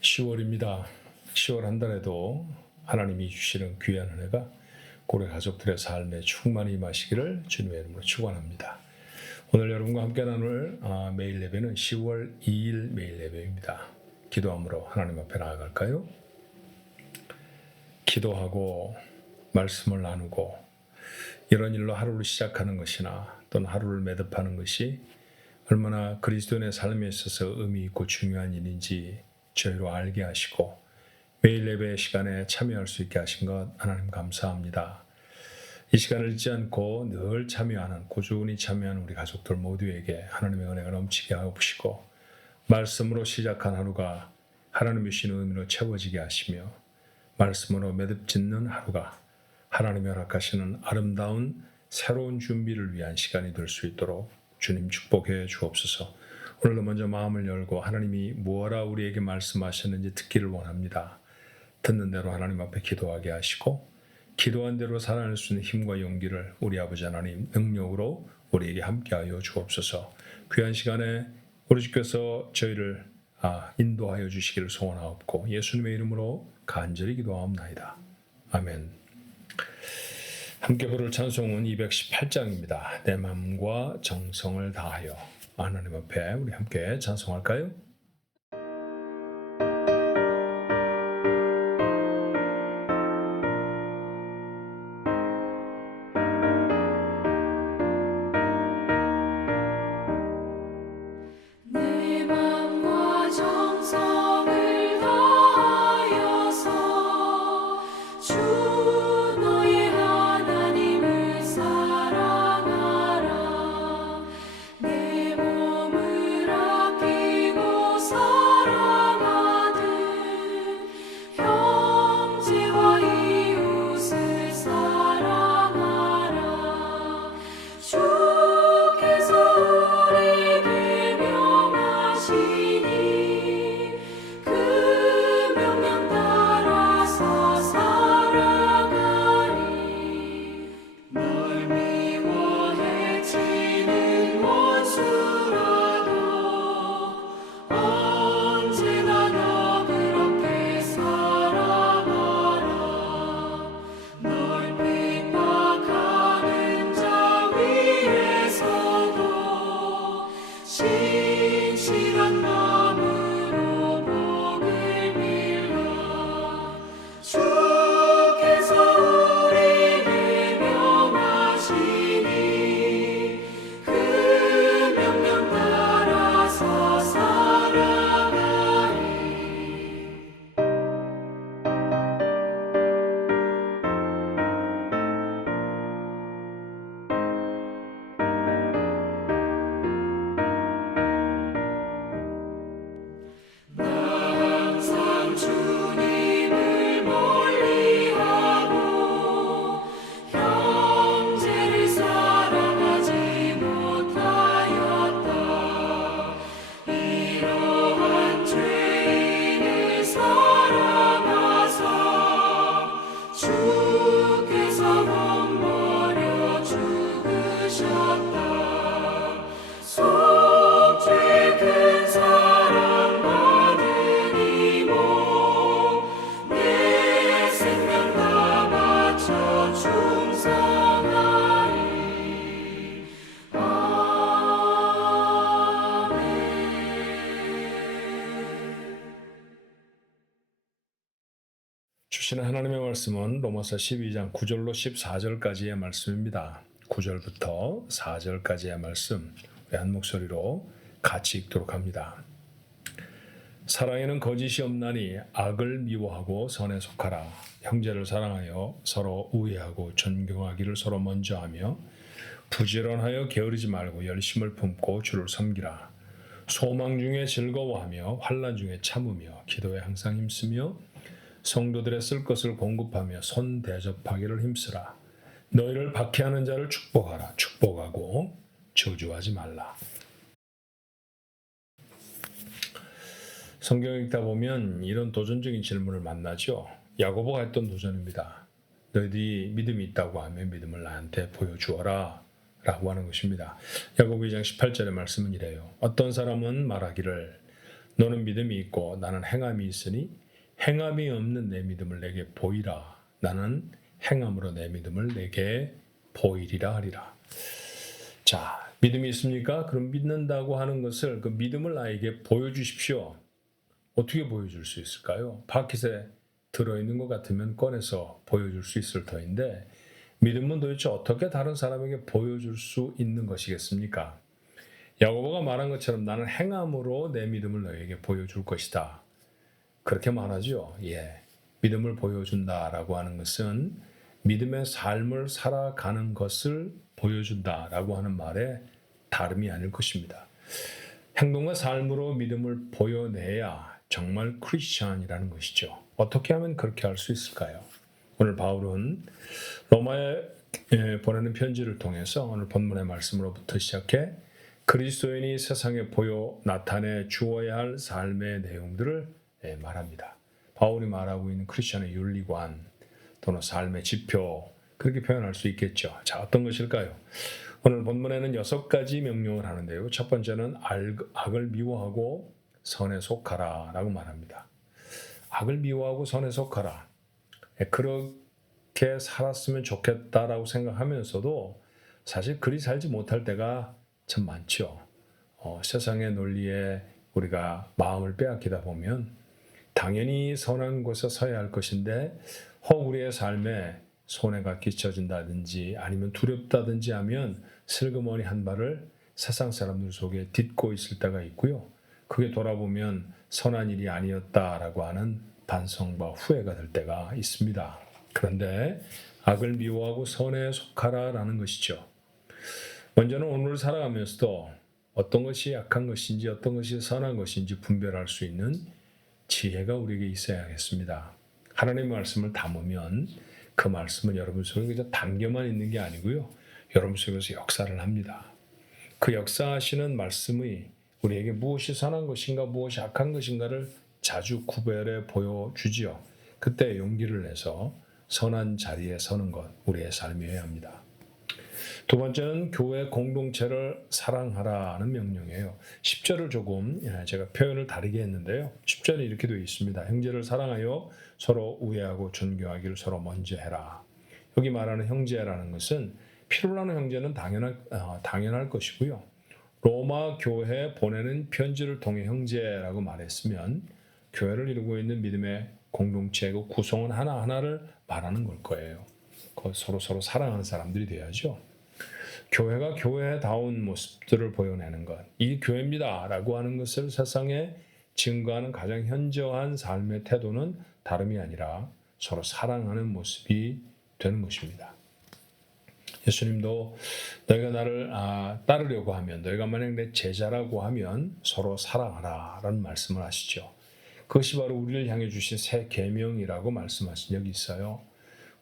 10월입니다. 10월 한 달에도 하나님이 주시는 귀한 은혜가 고래 가족들의 삶에 충만히 임하시기를 주님의 이름으로 축원합니다. 오늘 여러분과 함께 나눌 매일 예배는 10월 2일 매일 예배입니다. 기도함으로 하나님 앞에 나아갈까요? 기도하고 말씀을 나누고 이런 일로 하루를 시작하는 것이나 또는 하루를 매듭하는 것이 얼마나 그리스도인의 삶에 있어서 의미 있고 중요한 일인지 저희로 알게 하시고 매일 예배 시간에 참여할 수 있게 하신 것 하나님 감사합니다. 이 시간을 잊지 않고 늘 참여하는 꾸준히 참여하는 우리 가족들 모두에게 하나님의 은혜가 넘치게 하옵시고 말씀으로 시작한 하루가 하나님이 주신 의미로 채워지게 하시며 말씀으로 매듭짓는 하루가 하나님이 허락하시는 아름다운 새로운 준비를 위한 시간이 될 수 있도록 주님 축복해 주옵소서. 오늘도 먼저 마음을 열고 하나님이 무엇라 우리에게 말씀하셨는지 듣기를 원합니다. 듣는 대로 하나님 앞에 기도하게 하시고 기도한 대로 살아낼 수 있는 힘과 용기를 우리 아버지 하나님 능력으로 우리에게 함께하여 주옵소서. 귀한 시간에 우리 주께서 저희를 인도하여 주시기를 소원하옵고 예수님의 이름으로 간절히 기도하옵나이다. 아멘. 함께 부를 찬송은 218장입니다. 내 마음과 정성을 다하여. 하나님 앞에 우리 함께 찬송할까요? 내 맘과 정성을 다하여서 주 너의 하나님을 사랑하라. 내 몸을 아끼고 사랑하듯 형제와 이웃을 사랑하라. 주께서 우리에게 명하시니 그 명령 따라서 살아가리. 널 미워해 치는 원수라도 언제나 너 그렇게 살아가라. 널 핍박하는 자 위에서도 신실한 마음으로 복을 빌라. 주께서 우리에게 명하시니 그 명령 따라서 살아가리. 나 항상 주님을 멀리하고 형제를 사랑하지 못하였다. 이러한 죄인을 사랑하사 주께서 몸 버려 죽으셨다. 속죄 큰 사랑 받으니 내 생명 다 바쳐 충성하리. 아멘. 주시는 하나님의 말씀은 로마서 12장 9절로 14절까지의 말씀입니다. 9절부터 4절까지의 말씀 한 목소리로 같이 읽도록 합니다. 사랑에는 거짓이 없나니 악을 미워하고 선에 속하라. 형제를 사랑하여 서로 우애하고 존경하기를 서로 먼저 하며 부지런하여 게으르지 말고 열심을 품고 주를 섬기라. 소망 중에 즐거워하며 환난 중에 참으며 기도에 항상 힘쓰며 성도들의 쓸 것을 공급하며 손 대접하기를 힘쓰라. 너희를 박해하는 자를 축복하라. 축복하고 저주하지 말라. 성경 읽다 보면 이런 도전적인 질문을 만나죠. 야고보가 했던 도전입니다. 너희들이 믿음이 있다고 하면 믿음을 나한테 보여주어라 라고 하는 것입니다. 야고보 2장 18절의 말씀은 이래요. 어떤 사람은 말하기를 너는 믿음이 있고 나는 행함이 있으니 행함이 없는 내 믿음을 내게 보이라. 나는 행함으로 내 믿음을 내게 보이리라 하리라. 자, 믿음이 있습니까? 그럼 믿는다고 하는 것을 그 믿음을 나에게 보여주십시오. 어떻게 보여줄 수 있을까요? 바켓에 들어있는 것 같으면 꺼내서 보여줄 수 있을 터인데 믿음은 도대체 어떻게 다른 사람에게 보여줄 수 있는 것이겠습니까? 야고보가 말한 것처럼 나는 행함으로 내 믿음을 너에게 보여줄 것이다. 그렇게 말하죠. 예, 믿음을 보여준다라고 하는 것은 믿음의 삶을 살아가는 것을 보여준다라고 하는 말에 다름이 아닐 것입니다. 행동과 삶으로 믿음을 보여내야 정말 크리스찬이라는 것이죠. 어떻게 하면 그렇게 할 수 있을까요? 오늘 바울은 로마에 보내는 편지를 통해서 오늘 본문의 말씀으로부터 시작해 그리스도인이 세상에 보여 나타내 주어야 할 삶의 내용들을 말합니다. 바울이 말하고 있는 크리스찬의 윤리관 또는 삶의 지표 그렇게 표현할 수 있겠죠. 자, 어떤 것일까요? 오늘 본문에는 6가지 명령을 하는데요. 첫 번째는 악을 미워하고 선에 속하라 라고 말합니다. 악을 미워하고 선에 속하라. 그렇게 살았으면 좋겠다라고 생각하면서도 사실 그리 살지 못할 때가 참 많죠. 세상의 논리에 우리가 마음을 빼앗기다 보면 당연히 선한 곳에 서야 할 것인데 혹 우리의 삶에 손해가 끼쳐진다든지 아니면 두렵다든지 하면 슬그머니 한 발을 세상 사람들 속에 딛고 있을 때가 있고요. 그게 돌아보면 선한 일이 아니었다라고 하는 반성과 후회가 될 때가 있습니다. 그런데 악을 미워하고 선에 속하라라는 것이죠. 먼저는 오늘을 살아가면서도 어떤 것이 악한 것인지 어떤 것이 선한 것인지 분별할 수 있는 지혜가 우리에게 있어야겠습니다. 하나님의 말씀을 담으면 그 말씀은 여러분 속에 그저 담겨만 있는 게 아니고요. 여러분 속에서 역사를 합니다. 그 역사하시는 말씀이 우리에게 무엇이 선한 것인가 무엇이 악한 것인가를 자주 구별해 보여주지요. 그때 용기를 내서 선한 자리에 서는 것 우리의 삶이어야 합니다. 두 번째는 교회 공동체를 사랑하라는 명령이에요. 10절을 조금 제가 표현을 다르게 했는데요. 10절에 이렇게 되어 있습니다. 형제를 사랑하여 서로 우애하고 존경하기를 서로 먼저 해라. 여기 말하는 형제라는 것은 피를 나는 형제는 당연할 것이고요. 로마 교회에 보내는 편지를 통해 형제라고 말했으면 교회를 이루고 있는 믿음의 공동체의 구성원 하나하나를 말하는 걸 거예요. 서로 사랑하는 사람들이 돼야죠. 교회가 교회다운 모습들을 보여내는 것, 이게 교회입니다라고 하는 것을 세상에 증거하는 가장 현저한 삶의 태도는 다름이 아니라 서로 사랑하는 모습이 되는 것입니다. 예수님도 너희가 나를 따르려고 하면 너희가 만약 내 제자라고 하면 서로 사랑하라라는 말씀을 하시죠. 그것이 바로 우리를 향해 주신 새 계명이라고 말씀하신 적이 있어요.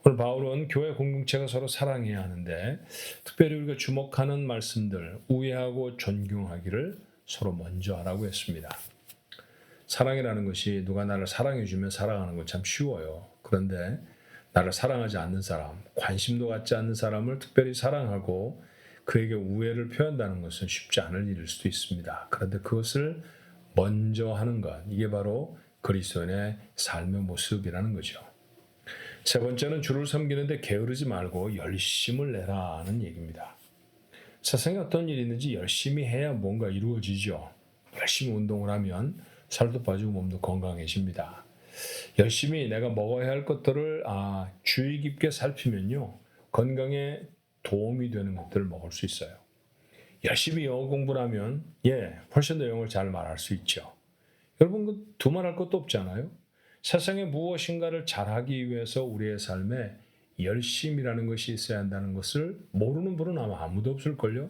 오늘 바울은 교회 공동체가 서로 사랑해야 하는데 특별히 우리가 주목하는 말씀들 우애하고 존경하기를 서로 먼저 하라고 했습니다. 사랑이라는 것이 누가 나를 사랑해주면 사랑하는 건 참 쉬워요. 그런데 나를 사랑하지 않는 사람, 관심도 갖지 않는 사람을 특별히 사랑하고 그에게 우애를 표현한다는 것은 쉽지 않을 일일 수도 있습니다. 그런데 그것을 먼저 하는 것, 이게 바로 그리스도인의 삶의 모습이라는 거죠. 세 번째는 주를 섬기는데 게으르지 말고 열심을 내라는 얘기입니다. 세상에 어떤 일이 있는지 열심히 해야 뭔가 이루어지죠. 열심히 운동을 하면 살도 빠지고 몸도 건강해집니다. 열심히 내가 먹어야 할 것들을 주의 깊게 살피면요. 건강에 도움이 되는 것들을 먹을 수 있어요. 열심히 영어 공부를 하면 훨씬 더 영어를 잘 말할 수 있죠. 여러분 두말할 것도 없잖아요. 세상에 무엇인가를 잘하기 위해서 우리의 삶에 열심이라는 것이 있어야 한다는 것을 모르는 분은 아마 아무도 없을걸요.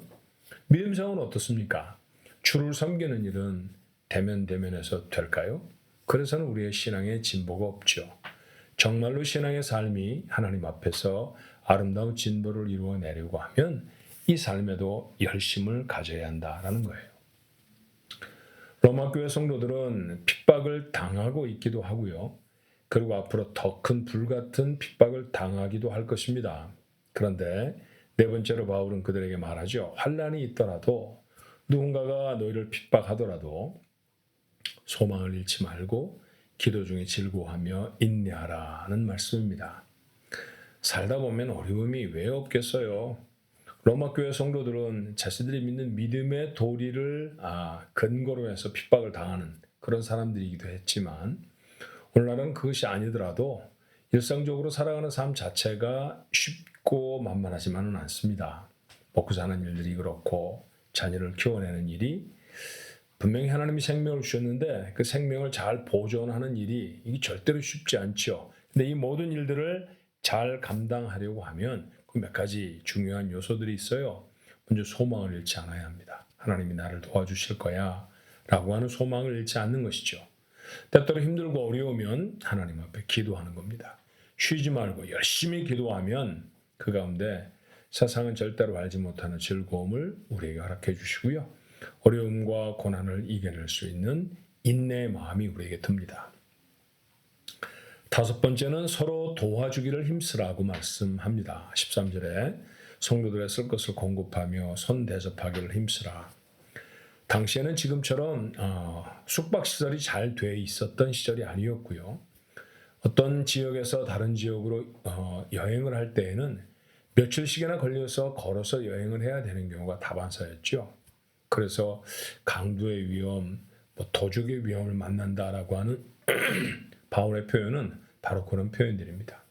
믿음생활은 어떻습니까? 주를 섬기는 일은 대면대면해서 될까요? 그래서는 우리의 신앙에 진보가 없죠. 정말로 신앙의 삶이 하나님 앞에서 아름다운 진보를 이루어내려고 하면 이 삶에도 열심을 가져야 한다는 거예요. 로마 교회 성도들은 핍박을 당하고 있기도 하고요. 그리고 앞으로 더 큰 불같은 핍박을 당하기도 할 것입니다. 그런데 네 번째로 바울은 그들에게 말하죠. 환난이 있더라도 누군가가 너희를 핍박하더라도 소망을 잃지 말고 기도 중에 즐거워하며 인내하라는 말씀입니다. 살다 보면 어려움이 왜 없겠어요? 로마 교회 성도들은 자신들이 믿는 믿음의 도리를 근거로 해서 핍박을 당하는 그런 사람들이기도 했지만 오늘날은 그것이 아니더라도 일상적으로 살아가는 삶 자체가 쉽고 만만하지만은 않습니다. 먹고 사는 일들이 그렇고 자녀를 키워내는 일이 분명히 하나님이 생명을 주셨는데 그 생명을 잘 보존하는 일이 이게 절대로 쉽지 않죠. 근데 이 모든 일들을 잘 감당하려고 하면 그 몇 가지 중요한 요소들이 있어요. 먼저 소망을 잃지 않아야 합니다. 하나님이 나를 도와주실 거야 라고 하는 소망을 잃지 않는 것이죠. 때때로 힘들고 어려우면 하나님 앞에 기도하는 겁니다. 쉬지 말고 열심히 기도하면 그 가운데 세상은 절대로 알지 못하는 즐거움을 우리에게 허락해 주시고요. 어려움과 고난을 이겨낼 수 있는 인내의 마음이 우리에게 듭니다. 다섯 번째는 서로 도와주기를 힘쓰라고 말씀합니다. 13절에 성도들의 쓸 것을 공급하며 손 대접하기를 힘쓰라. 당시에는 지금처럼 숙박시설이 잘 돼 있었던 시절이 아니었고요. 어떤 지역에서 다른 지역으로 여행을 할 때에는 며칠씩이나 걸려서 걸어서 여행을 해야 되는 경우가 다반사였죠. 그래서 강도의 위험, 도적의 위험을 만난다라고 하는 바울의 표현은 바로 그런 표현들입니다.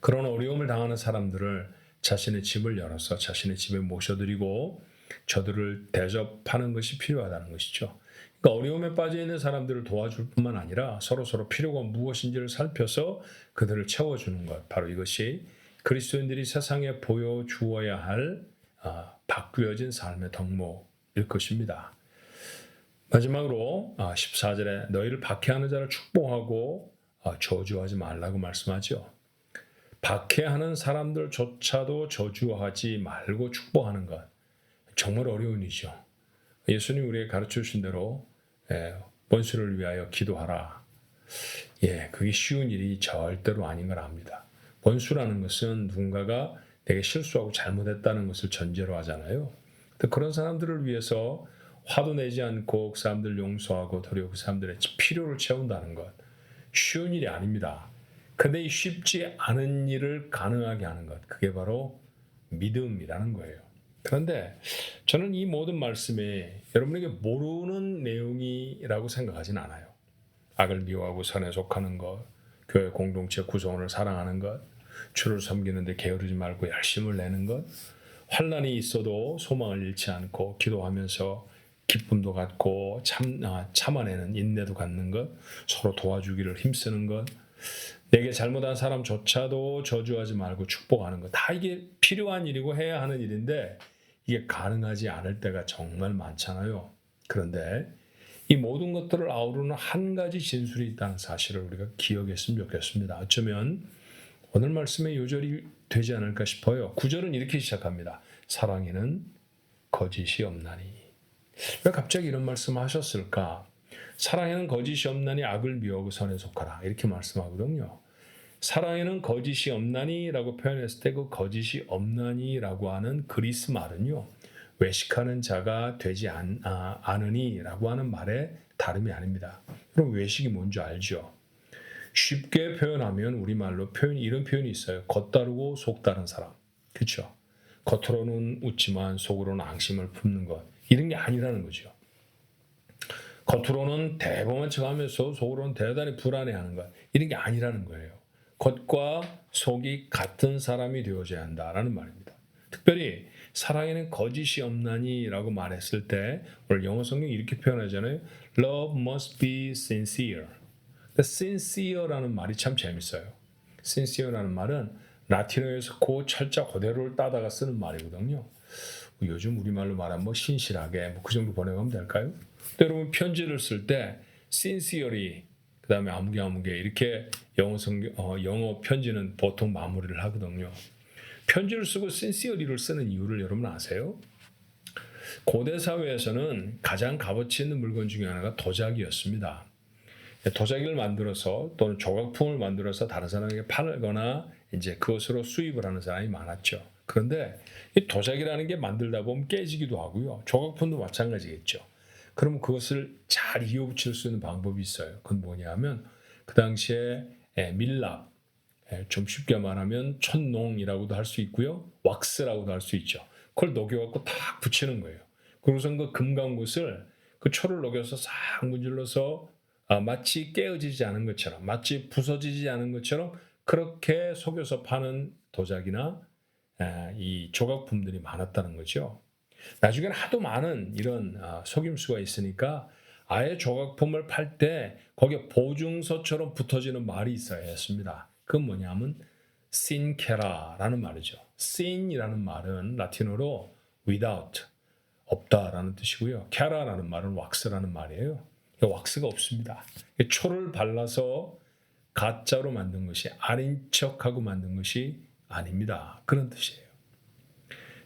그런 어려움을 당하는 사람들을 자신의 집을 열어서 자신의 집에 모셔드리고 저들을 대접하는 것이 필요하다는 것이죠. 그러니까 어려움에 빠져 있는 사람들을 도와줄 뿐만 아니라 서로 필요가 무엇인지를 살펴서 그들을 채워주는 것, 바로 이것이 그리스도인들이 세상에 보여주어야 할 바꾸어진 삶의 덕목일 것입니다. 마지막으로 14절에 너희를 박해하는 자를 축복하고 저주하지 말라고 말씀하죠. 박해하는 사람들조차도 저주하지 말고 축복하는 것, 정말 어려운 일이죠. 예수님 우리에게 가르쳐 주신 대로 원수를 위하여 기도하라. 그게 쉬운 일이 절대로 아닌 걸 압니다. 원수라는 것은 누군가가 내게 실수하고 잘못했다는 것을 전제로 하잖아요. 그런 사람들을 위해서 화도 내지 않고 그 사람들을 용서하고 도리어 그 사람들의 필요를 채운다는 것, 쉬운 일이 아닙니다. 근데 이 쉽지 않은 일을 가능하게 하는 것, 그게 바로 믿음이라는 거예요. 그런데 저는 이 모든 말씀에 여러분에게 모르는 내용이라고 생각하진 않아요. 악을 미워하고 선에 속하는 것, 교회 공동체 구성원을 사랑하는 것, 주를 섬기는데 게으르지 말고 열심을 내는 것, 환난이 있어도 소망을 잃지 않고 기도하면서 기쁨도 갖고 참아내는 인내도 갖는 것, 서로 도와주기를 힘쓰는 것, 내게 잘못한 사람조차도 저주하지 말고 축복하는 것, 다 이게 필요한 일이고 해야 하는 일인데 이게 가능하지 않을 때가 정말 많잖아요. 그런데 이 모든 것들을 아우르는 한 가지 진술이 있다는 사실을 우리가 기억했으면 좋겠습니다. 어쩌면 오늘 말씀의 요절이 되지 않을까 싶어요. 9절은 이렇게 시작합니다. 사랑에는 거짓이 없나니. 왜 갑자기 이런 말씀을 하셨을까? 사랑에는 거짓이 없나니 악을 미워하고 선에 속하라. 이렇게 말씀하거든요. 사랑에는 거짓이 없나니라고 표현했을 때 그 거짓이 없나니라고 하는 그리스 말은요. 외식하는 자가 되지 않으니라고 하는 말의 다름이 아닙니다. 그럼 외식이 뭔지 알죠? 쉽게 표현하면 우리말로 이런 표현이 있어요. 겉다르고 속다른 사람. 그렇죠? 겉으로는 웃지만 속으로는 앙심을 품는 것. 이런 게 아니라는 거죠. 겉으로는 대범한 척하면서 속으로는 대단히 불안해하는 것. 이런 게 아니라는 거예요. 겉과 속이 같은 사람이 되어져야 한다라는 말입니다. 특별히 사랑에는 거짓이 없나니라고 말했을 때 오늘 영어 성경이 이렇게 표현하잖아요. Love must be sincere. sincere라는 말이 참 재밌어요. sincere라는 말은 라틴어에서 그 철자 그대로를 따다가 쓰는 말이거든요. 요즘 우리말로 말하면 신실하게 그 정도 번역하면 될까요? 근데 여러분 편지를 쓸 때 sincerely 그 다음에 아무개 이렇게 영어 편지는 보통 마무리를 하거든요. 편지를 쓰고 sincerely를 쓰는 이유를 여러분 아세요? 고대 사회에서는 가장 값어치 있는 물건 중에 하나가 도자기였습니다. 도자기를 만들어서 또는 조각품을 만들어서 다른 사람에게 팔거나 이제 그것으로 수입을 하는 사람이 많았죠. 그런데 이 도자기라는 게 만들다 보면 깨지기도 하고요. 조각품도 마찬가지겠죠. 그러면 그것을 잘 이어붙일 수 있는 방법이 있어요. 그건 뭐냐면 그 당시에 밀랍, 좀 쉽게 말하면 천농이라고도 할 수 있고요. 왁스라고도 할 수 있죠. 그걸 녹여갖고 탁 붙이는 거예요. 그러고선 그 금간 곳을 그 초를 녹여서 싹 문질러서 마치 깨어지지 않은 것처럼, 마치 부서지지 않은 것처럼 그렇게 속여서 파는 도자기나 이 조각품들이 많았다는 거죠. 나중에는 하도 많은 이런 속임수가 있으니까 아예 조각품을 팔 때 거기에 보증서처럼 붙어지는 말이 있어야 했습니다. 그건 뭐냐면 신케라라는 말이죠. 신이라는 말은 라틴어로 without, 없다라는 뜻이고요. 케라라는 말은 왁스라는 말이에요. 왁스가 없습니다. 초를 발라서 가짜로 만든 것이 아닌 척하고 만든 것이 아닙니다. 그런 뜻이에요.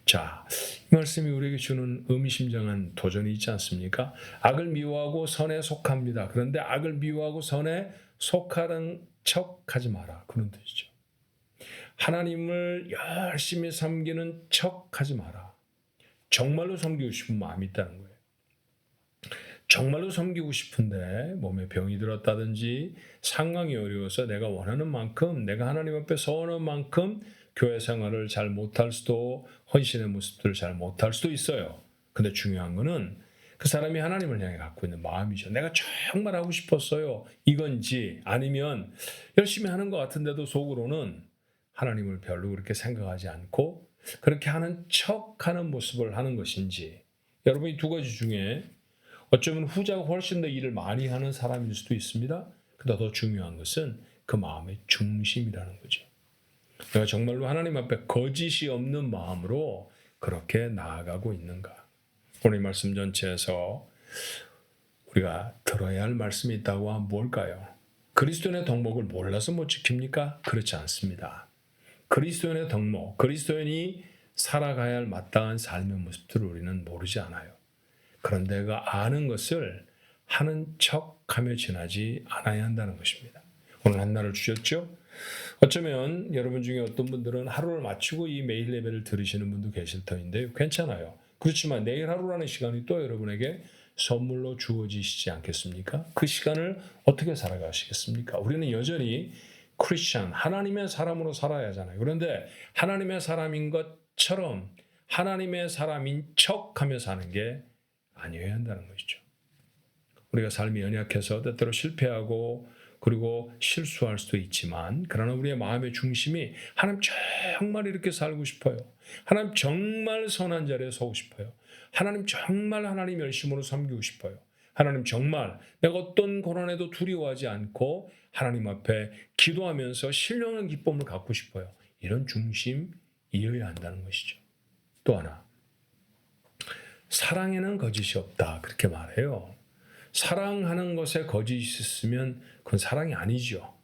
자, 이 말씀이 우리에게 주는 의미심장한 도전이 있지 않습니까? 악을 미워하고 선에 속합니다. 그런데 악을 미워하고 선에 속하는 척하지 마라. 그런 뜻이죠. 하나님을 열심히 섬기는 척하지 마라. 정말로 섬기고 싶은 마음이 있다는 거예요. 정말로 섬기고 싶은데 몸에 병이 들었다든지 상황이 어려워서 내가 원하는 만큼, 내가 하나님 앞에 서원한 만큼 교회 생활을 잘 못할 수도, 헌신의 모습들을 잘 못할 수도 있어요. 근데 중요한 거는 그 사람이 하나님을 향해 갖고 있는 마음이죠. 내가 정말 하고 싶었어요. 이건지, 아니면 열심히 하는 것 같은데도 속으로는 하나님을 별로 그렇게 생각하지 않고 그렇게 하는 척하는 모습을 하는 것인지. 여러분, 이 두 가지 중에 어쩌면 후자가 훨씬 더 일을 많이 하는 사람일 수도 있습니다. 그보다 더 중요한 것은 그 마음의 중심이라는 거죠. 내가 정말로 하나님 앞에 거짓이 없는 마음으로 그렇게 나아가고 있는가. 오늘 이 말씀 전체에서 우리가 들어야 할 말씀이 있다고 하면 뭘까요? 그리스도인의 덕목을 몰라서 못 지킵니까? 그렇지 않습니다. 그리스도인의 덕목, 그리스도인이 살아가야 할 마땅한 삶의 모습들을 우리는 모르지 않아요. 그런데 그 아는 것을 하는 척하며 지나지 않아야 한다는 것입니다. 오늘 한 날을 주셨죠? 어쩌면 여러분 중에 어떤 분들은 하루를 마치고 이 매일 예배를 들으시는 분도 계실 터인데요. 괜찮아요. 그렇지만 내일 하루라는 시간이 또 여러분에게 선물로 주어지시지 않겠습니까? 그 시간을 어떻게 살아가시겠습니까? 우리는 여전히 크리스찬, 하나님의 사람으로 살아야 하잖아요. 그런데 하나님의 사람인 것처럼 하나님의 사람인 척하며 사는 게 아니어야 한다는 것이죠. 우리가 삶이 연약해서 때때로 실패하고 그리고 실수할 수도 있지만, 그러나 우리의 마음의 중심이 하나님 정말 이렇게 살고 싶어요. 하나님 정말 선한 자리에 서고 싶어요. 하나님 정말 하나님 열심으로 섬기고 싶어요. 하나님 정말 내가 어떤 고난에도 두려워하지 않고 하나님 앞에 기도하면서 신령한 기쁨을 갖고 싶어요. 이런 중심이어야 한다는 것이죠. 또 하나, 사랑에는 거짓이 없다, 그렇게 말해요. 사랑하는 것에 거짓이 있으면 그건 사랑이 아니죠.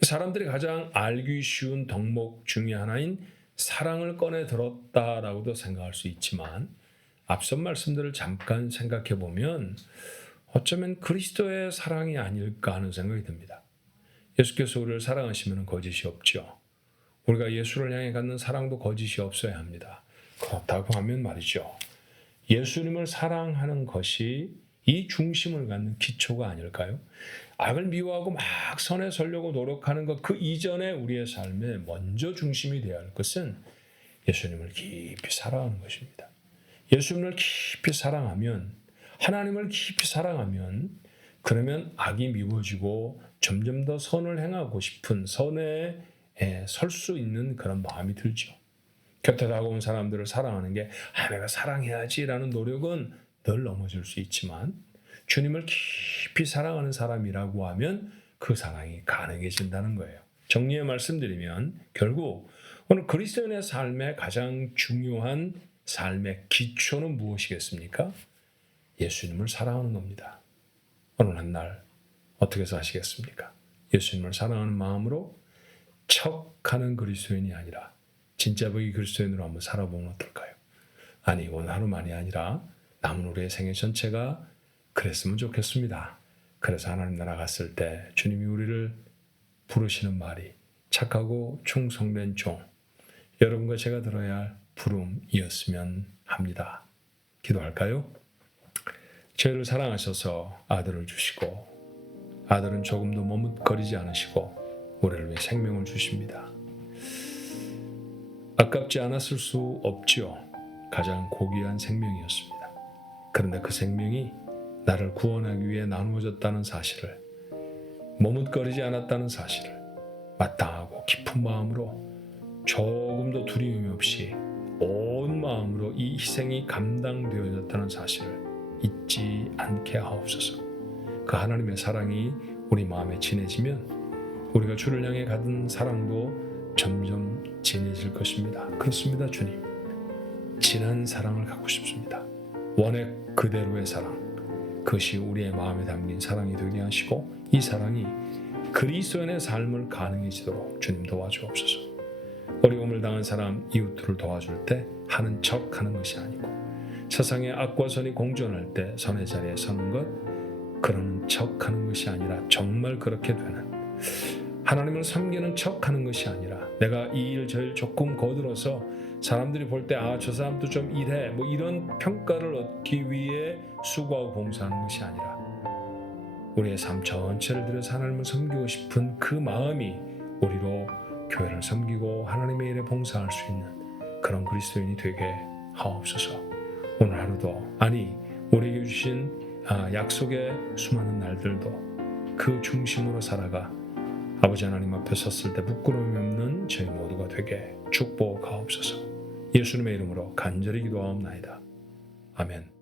사람들이 가장 알기 쉬운 덕목 중에 하나인 사랑을 꺼내 들었다라고도 생각할 수 있지만, 앞선 말씀들을 잠깐 생각해 보면 어쩌면 그리스도의 사랑이 아닐까 하는 생각이 듭니다. 예수께서 우리를 사랑하시면 거짓이 없죠. 우리가 예수를 향해 갖는 사랑도 거짓이 없어야 합니다. 그렇다고 하면 말이죠, 예수님을 사랑하는 것이 이 중심을 갖는 기초가 아닐까요? 악을 미워하고 막 선에 서려고 노력하는 것, 그 이전에 우리의 삶에 먼저 중심이 되어야 할 것은 예수님을 깊이 사랑하는 것입니다. 예수님을 깊이 사랑하면, 하나님을 깊이 사랑하면, 그러면 악이 미워지고 점점 더 선을 행하고 싶은, 선에 설 수 있는 그런 마음이 들죠. 곁에 다가온 사람들을 사랑하는 게 내가 사랑해야지라는 노력은 늘 넘어질 수 있지만, 주님을 깊이 사랑하는 사람이라고 하면 그 사랑이 가능해진다는 거예요. 정리해 말씀드리면 결국 오늘 그리스도인의 삶의 가장 중요한 삶의 기초는 무엇이겠습니까? 예수님을 사랑하는 겁니다. 오늘 한 날 어떻게 사시겠습니까? 예수님을 사랑하는 마음으로 척하는 그리스도인이 아니라 진짜 그 그리스도인으로 한번 살아보면 어떨까요? 아니, 오늘 하루만이 아니라 남은 우리의 생애 전체가 그랬으면 좋겠습니다. 그래서 하나님 나라 갔을 때 주님이 우리를 부르시는 말이 착하고 충성된 종, 여러분과 제가 들어야 할 부름이었으면 합니다. 기도할까요? 저희를 사랑하셔서 아들을 주시고 아들은 조금도 머뭇거리지 않으시고 우리를 위해 생명을 주십니다. 아깝지 않았을 수 없지요. 가장 고귀한 생명이었습니다. 그런데 그 생명이 나를 구원하기 위해 나누어졌다는 사실을, 머뭇거리지 않았다는 사실을 마땅하고 깊은 마음으로 조금도 두려움이 없이 온 마음으로 이 희생이 감당되어졌다는 사실을 잊지 않게 하옵소서. 그 하나님의 사랑이 우리 마음에 진해지면 우리가 주를 향해 가진 사랑도 점점 진해질 것입니다. 그렇습니다, 주님. 진한 사랑을 갖고 싶습니다. 원액 그대로의 사랑, 그것이 우리의 마음에 담긴 사랑이 되게 하시고 이 사랑이 그리스도인의 삶을 가능해지도록 주님 도와주옵소서. 어려움을 당한 사람, 이웃들을 도와줄 때 하는 척 하는 것이 아니고 세상의 악과 선이 공존할 때 선의 자리에 서는 것, 그러는 척 하는 것이 아니라 정말 그렇게 되는, 하나님을 섬기는 척 하는 것이 아니라 내가 이 일 저 일 조금 거들어서 사람들이 볼 때 저 사람도 좀 일해 뭐 이런 평가를 얻기 위해 수고하고 봉사하는 것이 아니라 우리의 삶 전체를 들여서 하나님을 섬기고 싶은 그 마음이 우리로 교회를 섬기고 하나님의 일에 봉사할 수 있는 그런 그리스도인이 되게 하옵소서. 오늘 하루도, 아니 우리에게 주신 약속의 수많은 날들도 그 중심으로 살아가 아버지 하나님 앞에 섰을 때 부끄러움이 없는 저희 모두가 되게 축복하옵소서. 예수님의 이름으로 간절히 기도하옵나이다. 아멘.